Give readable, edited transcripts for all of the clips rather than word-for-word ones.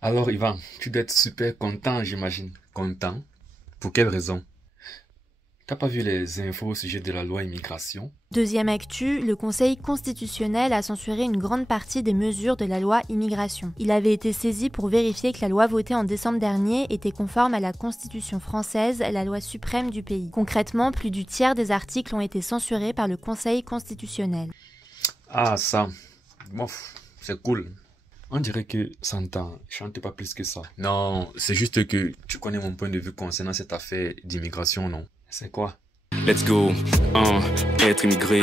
Alors, Ivan, tu dois être super content, j'imagine. Content? Pour quelle raison? T'as pas vu les infos au sujet de la loi immigration? Deuxième actu, le Conseil constitutionnel a censuré une grande partie des mesures de la loi immigration. Il avait été saisi pour vérifier que la loi votée en décembre dernier était conforme à la Constitution française, la loi suprême du pays. Concrètement, plus du tiers des articles ont été censurés par le Conseil constitutionnel. Ah, ça. Bon, c'est cool. On dirait que ça ne chante pas plus que ça. Non, c'est juste que tu connais mon point de vue concernant cette affaire d'immigration, non? C'est quoi? Let's go, être immigré.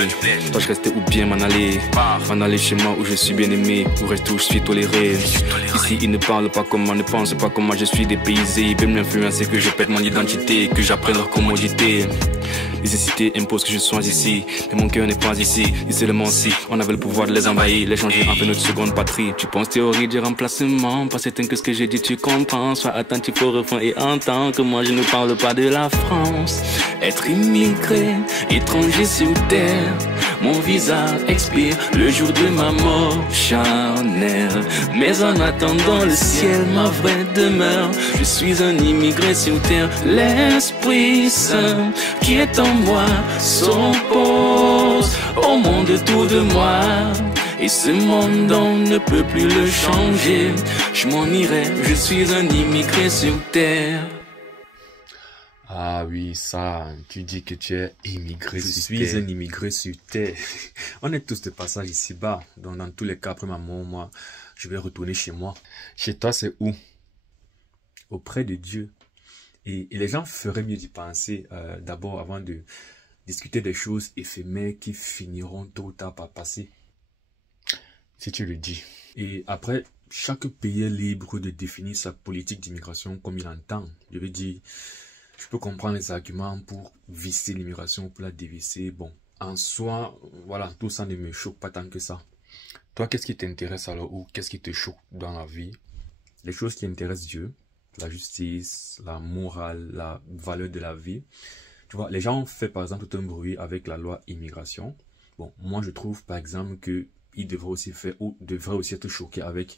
Dois-je rester ou bien m'en aller? M'en aller chez moi où je suis bien aimé, où reste où je suis toléré. Ici ils ne parlent pas comme moi, ne pensent pas comme moi, je suis dépaysé. Ils veulent m'influencer, que je pète mon identité, que j'apprenne leur commodité. Les nécessités imposent que je sois ici, mais mon cœur n'est pas ici. Et seulement si on avait le pouvoir de les envahir, les changer en fait notre seconde patrie. Tu penses théorie du remplacement, pas certain que ce que j'ai dit tu comprends. Sois attentif au refrain et entends que moi je ne parle pas de la France. Être immigré, étranger sur terre, mon visa expire le jour de ma mort charnelle. Mais en attendant le ciel, ma vraie demeure, je suis un immigré sur terre. L'Esprit Saint qui est en moi s'oppose au monde autour de moi. Et ce monde on ne peut plus le changer. Je m'en irai, je suis un immigré sur terre. Ah oui, ça, tu dis que tu es immigré sur terre. Je suis un immigré sur terre. On est tous de passage ici-bas. Donc dans tous les cas, après ma mort, moi, je vais retourner chez moi. Chez toi, c'est où? Auprès de Dieu. Et les gens feraient mieux d'y penser d'abord avant de discuter des choses éphémères qui finiront tôt ou tard par passer. Si tu le dis. Et après, chaque pays est libre de définir sa politique d'immigration comme il entend. Je veux dire, je peux comprendre les arguments pour visser l'immigration, pour la dévisser. Bon, en soi, voilà, tout ça ne me choque pas tant que ça. Toi, qu'est-ce qui t'intéresse alors ou qu'est-ce qui te choque dans la vie? Les choses qui intéressent Dieu, la justice, la morale, la valeur de la vie. Tu vois, les gens ont fait par exemple tout un bruit avec la loi immigration. Bon, moi je trouve par exemple que ils devraient aussi faire ou devraient aussi être choqués avec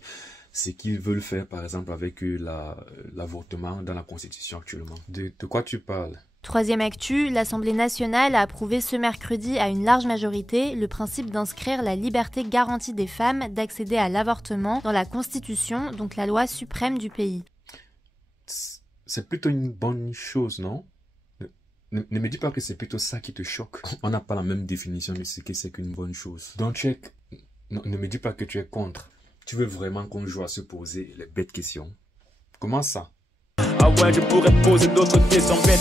ce qu'ils veulent faire par exemple avec l'avortement dans la Constitution actuellement. De quoi tu parles? Troisième actu, l'Assemblée nationale a approuvé ce mercredi à une large majorité le principe d'inscrire la liberté garantie des femmes d'accéder à l'avortement dans la Constitution, donc la loi suprême du pays. C'est plutôt une bonne chose, non? Ne me dis pas que c'est plutôt ça qui te choque. On n'a pas la même définition de ce que c'est qu'une bonne chose. Donc tu es... Non, ne me dis pas que tu es contre. Tu veux vraiment qu'on joue à se poser les bêtes questions. Comment ça? Ah ouais, je pourrais poser d'autres questions bêtes.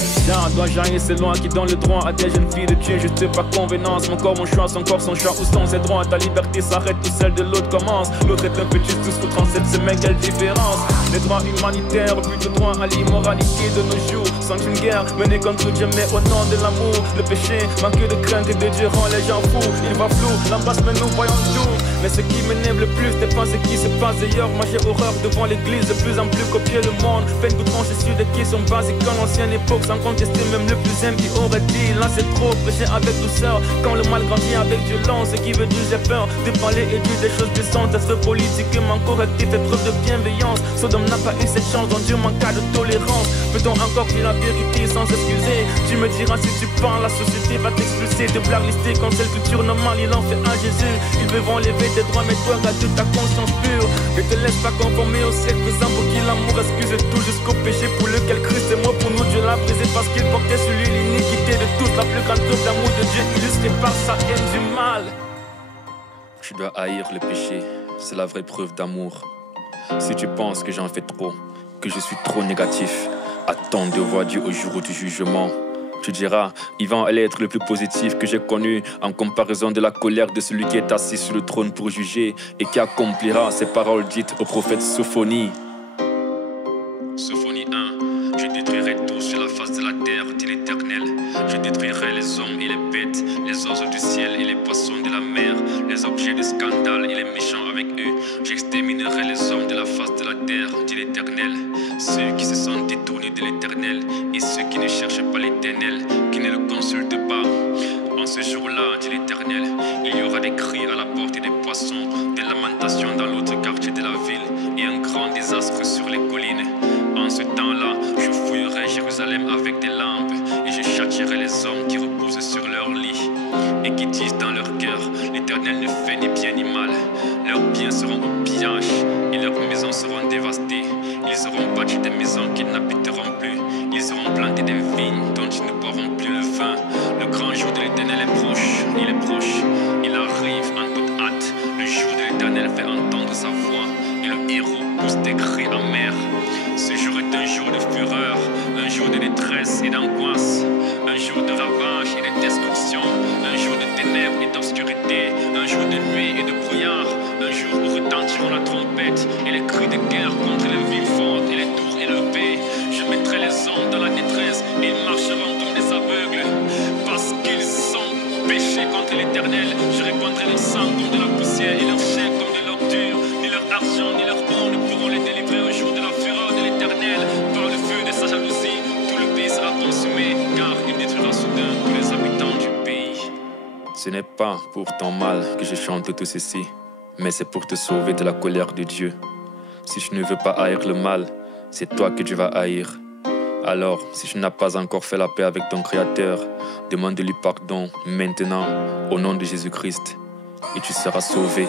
Dois-je aller c'est loin qui donne le droit à des jeunes filles de tuer juste par convenance. Mon corps, mon choix, son corps, son choix. Où sont ses droits? Ta liberté s'arrête où celle de l'autre commence. L'autre est un peu juste sous 37 semaines, quelle différence? Les droits humanitaires, plutôt droit à l'immoralité de nos jours. Sans une guerre menée contre Dieu, mais au nom de l'amour. Le péché, manque de crainte et de Dieu rend les gens fous. Il va flou, l'embrasse mais nous voyons tout. Mais ce qui m'énerve le plus n'est pas ce qui se passe ailleurs. Moi j'ai horreur devant l'église, de plus en plus copier le monde. Peine de trancher sur des questions basiques qu'en l'ancienne époque, sans contester même le plus aimé qui aurait dit là c'est trop, prêcher avec douceur. Quand le mal grandit avec violence, ce qui veut dire j'ai peur de parler et dire des choses décentes. Être politiquement correct et faire preuve de bienveillance. Sodome n'a pas eu cette chance, donc Dieu manqua de tolérance. Peut-on encore dire la vérité sans s'excuser? Tu me diras si tu parles, la société va t'expulser. Te blacklister quand c'est culture normale, il en fait un Jésus. Ils veulent enlever tes droits, mais toi garde ta conscience pure. Ne te laisse pas conformer au siècle présent pour qui l'amour excuse tout jusqu'au péché pour lequel Christ est mort pour nous. Dieu l'a brisé parce qu'il portait sur lui l'iniquité de tous. La plus grande preuve d'amour de Dieu illustrée par sa haine du mal. Tu dois haïr le péché, c'est la vraie preuve d'amour. Si tu penses que j'en fais trop, que je suis trop négatif, attends de voir Dieu au jour du jugement. Tu diras, Ivan allait être le plus positif que j'ai connu, en comparaison de la colère de celui qui est assis sur le trône pour juger et qui accomplira ses paroles dites au prophète Sophonie. Sophonie 1. Je détruirai tout sur la face de la terre, dit l'Éternel. Je détruirai les hommes et les bêtes, les oiseaux du ciel et les poissons de la mer, les objets de scandale et les méchants avec eux. J'exterminerai les hommes de la face de la terre, dit l'Éternel. Ceux qui se sont détournés de l'Éternel et ceux qui ne cherchent pas l'Éternel, qui ne le consultent pas. En ce jour-là, dit l'Éternel, il y aura des cris à la porte des poissons, des lamentations dans l'autre quartier de la ville et un grand désastre sur les collines. En ce temps-là, je fouillerai Jérusalem avec des lampes et je châtierai les hommes qui reposent sur leur lit et qui disent dans leur cœur, l'Éternel ne fait ni bien ni mal. Leurs biens seront au pillage et leurs maisons seront dévastées. Ils auront bâti des maisons qu'ils n'habiteront plus. Ils auront planté des vignes dont ils ne boiront plus le vin. Le grand jour de l'Éternel est proche, il est proche. Il arrive en toute hâte. Le jour de l'Éternel fait entendre sa voix et le héros pousse des cris amers. Ce jour est un jour de fureur, un jour de détresse et d'angoisse, un jour de ravage et de destruction, un jour de ténèbres et d'obscurité, un jour de nuit et de brouillard, un jour où retentiront la trompette et les cris de guerre contre les villes fortes et les tours élevées. Je mettrai les hommes dans la détresse et ils marcheront comme des aveugles, parce qu'ils ont péché contre l'Éternel. Je répandrai leur sang comme de la poussière et leur chair comme de l'ordure. Ni leur argent ni leur or ne pourront les délivrer au jour de la fureur de l'Éternel. Par le feu de sa jalousie, tout le pays sera consumé, car il détruira soudain tous les habitants du pays. Ce n'est pas pour ton mal que je chante tout ceci, mais c'est pour te sauver de la colère de Dieu. Si je ne veux pas haïr le mal, c'est toi que tu vas haïr. Alors, si tu n'as pas encore fait la paix avec ton Créateur, demande-lui pardon maintenant, au nom de Jésus-Christ, et tu seras sauvé.